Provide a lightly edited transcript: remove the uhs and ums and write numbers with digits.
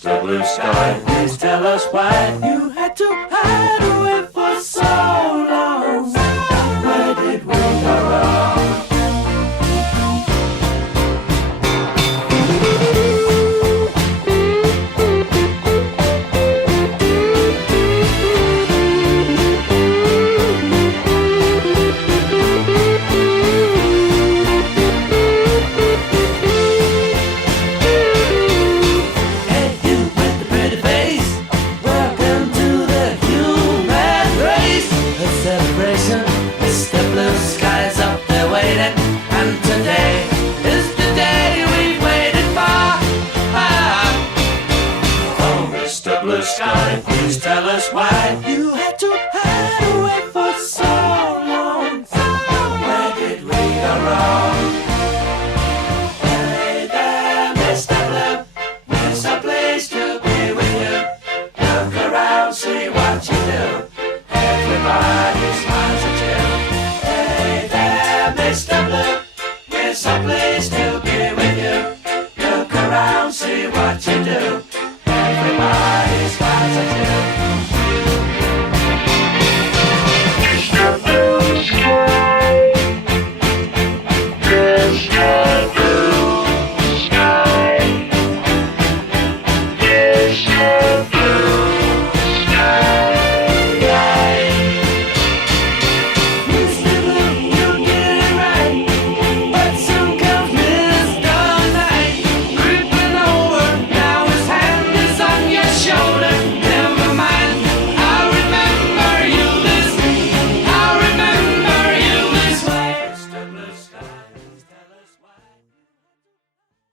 Mr. Blue Sky, please tell us why you had to hide away for so long. Where did we go wrong? Mr. Blue Sky's up there waiting, and today is the day we've waited for. Oh, Mr. Blue Sky, please tell us why you had to